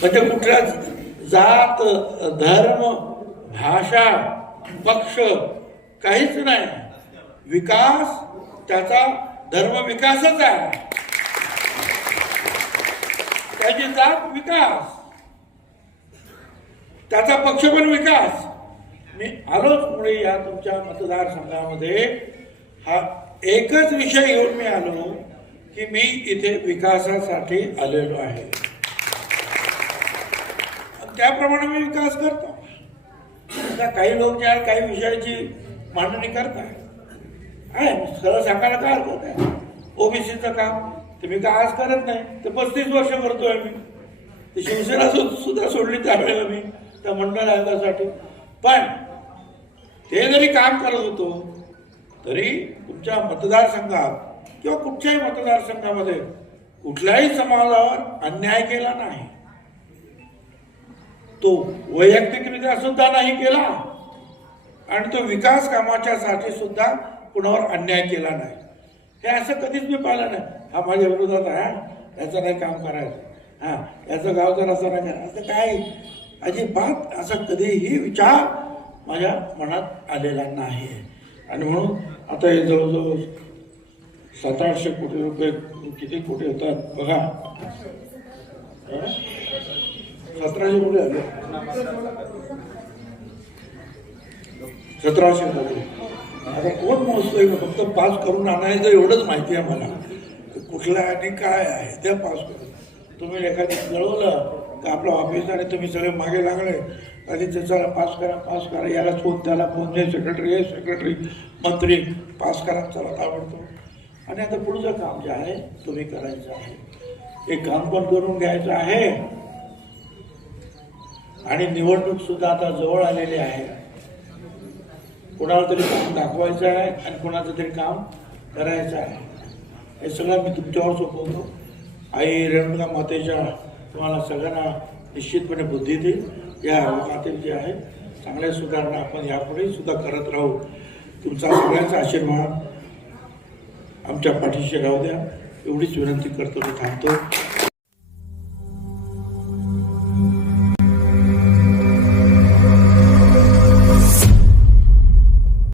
म्हणजे कुठल्याच जात धर्म भाषा पक्ष काहीच नाही विकास त्याचा धर्म विकासच आहे त्याची जात विकास त्याचा पक्ष पण विकास मी आलोच पुढे या तुमच्या मतदारसंघामध्ये हा एकच विषय घेऊन मी आलो की मी इथे विकासासाठी आलेलो आहे त्याप्रमाणे मी विकास करतो आता काही लोक जे आहे काही विषयाची मांडणी करतात आहे सगळं सांगायला काय हरकत आहे ओबीसीचं काम ते मी का आज करत नाही तर पस्तीस वर्ष करतोय मी ते शिवसेना सुद्धा सोडली त्यावेळेला मी त्या मंडळ आयोगासाठी पण ते जरी काम करत होतो तरी तुमच्या मतदारसंघात किंवा कुठच्याही मतदारसंघामध्ये कुठल्याही समाजावर अन्याय केला नाही तो वैयक्तिकरित्या सुद्धा नाही केला आणि तो विकास कामाच्या साठी सुद्धा कुणावर अन्याय केला नाही हे असं कधीच मी पाहिलं नाही हा माझ्या विरोधात आहे याचं नाही काम करायचं हा याचं गाव जर असं नाही करायचं असं काय अजिबात असा कधीही विचार माझ्या मनात आलेला नाही आणि म्हणून आता हे जवळजवळ सात आठशे कोटी रुपये किती कोटी होतात बघा सतराशे मुले आले सतराशे आता कोण मोजतोय फक्त पास करून आणायचं एवढंच माहिती आहे मला कुठला आणि काय आहे त्या पास करून तुम्ही एखादी कळवलं का आपलं ऑफिस आणि तुम्ही सगळे मागे लागले आणि त्याचा पास करा पास करा याला फोन त्याला फोन दे सेक्रेटरी हे सेक्रेटरी मंत्री पास करा चला आवडतो आणि आता पुढचं काम जे आहे तुम्ही करायचं आहे एक काम पण करून घ्यायचं आहे आणि निवडणूक सुद्धा आता जवळ आलेली आहे कोणाला तरी काम दाखवायचं आहे आणि कोणाचं तरी काम करायचं आहे हे सगळं मी तुमच्यावर सोपवतो आई रेणुका मातेच्या तुम्हाला सगळ्यांना निश्चितपणे बुद्धी देईल या मातेत जे आहे चांगल्या सुधारणा आपण यापुढेही सुद्धा करत राहू तुमचा सगळ्यांचा आशीर्वाद आमच्या पाठीशी राहू द्या एवढीच विनंती करतो मी थांबतो